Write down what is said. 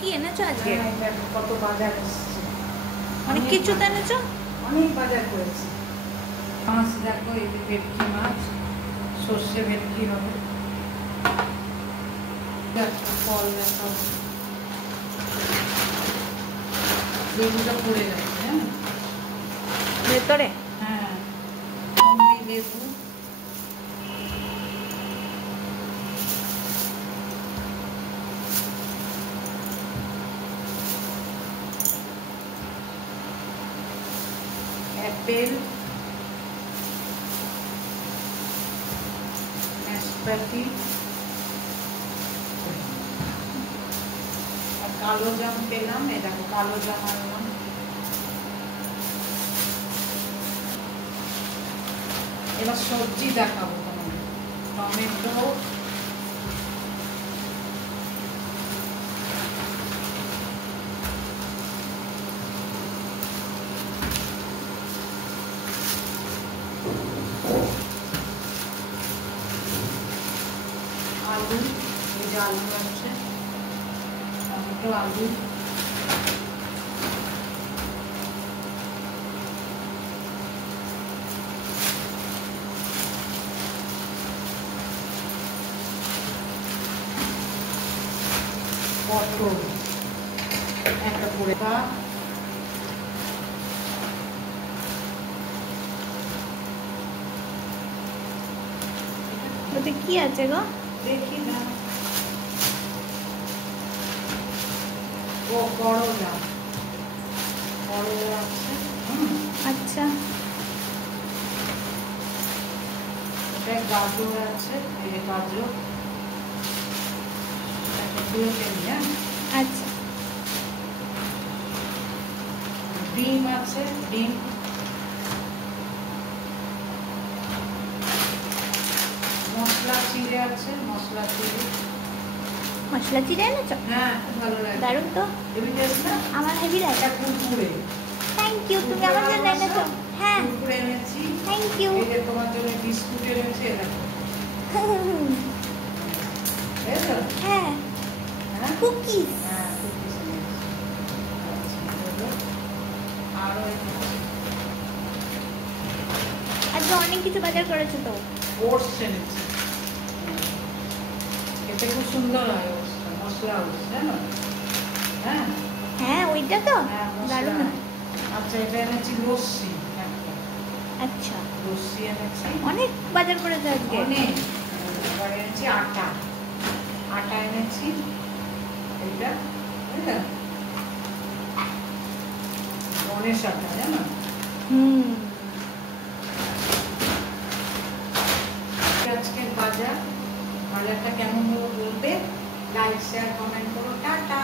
কি এনেছো আজকে? কত বাজার এসেছে, অনেক কিছু তো এনেছো। অনেক বাজার করেছি। মাছ দেখো, এই যে ভেটকি মাছ, সর্ষে ভেটকি হবে। ফল দেখো, লেবুটা পড়ে গেছে। হ্যাঁ ভেতরে হ্যাঁ, কমবি লেবু, অ্যাপেল, নাশপাতি, আর কালো জাম পেলাম। এই দেখো কালো জাম আনলাম। এবার সবজি দেখাবো তোমাদের। টমেটো, আলু, এই যে আলু আছে, টমেটো, আলু, পটল, একটা করে ওতে কি আছে গো? দেখি না। ও করলা, করলা আছে। আচ্ছা, এটা গাজর আছে, এই যে গাজর, একটা ধুয়ে ফেলি। হ্যাঁ আচ্ছা, ডিম আছে, ডিম, মশলা চিড়ে আছে, মশলা চিড়ে। মশলা চিড়ে এনেছো? হ্যাঁ খুব ভালো লাগে, দারুণ তো। হেভি টেস্ট না? আমার হেভি লাগে। এটা কুরকুরে। থ্যাংক ইউ, তুমি আমার জন্য এনেছো। হ্যাঁ, কুরকুরে এনেছি। Thank you. এই যে তোমার জন্য বিস্কুট এনেছি, এই দেখো। বুঝেছো? হ্যাঁ, হ্যাঁ কুকিজ। হ্যাঁ কুকিজ এনেছি। আচ্ছা, আরো এনেছি আজকে অনেক কিছু বাজার করেছো তো। ওটস এনেছি। এটা খুব সুন্দর হয় ওটসটা, মশলা ওটস, জানো? হ্যাঁ হ্যাঁ, ওইটা তো হ্যাঁ দারুণ মশলা। হয়। আচ্ছা, এটা এনেছি লস্যি একটা, আচ্ছা, লস্যি এনেছি। অনেক বাজার করেছো আজকে। অনেক। এবার এনেছি আটা, আটা এনেছি। এটা বুঝলে, গণেশ আটা, জানো? হুম, আজকের বাজারটা কেমন হলো বলবে, লাইক শেয়ার কমেন্ট করো, টাটা।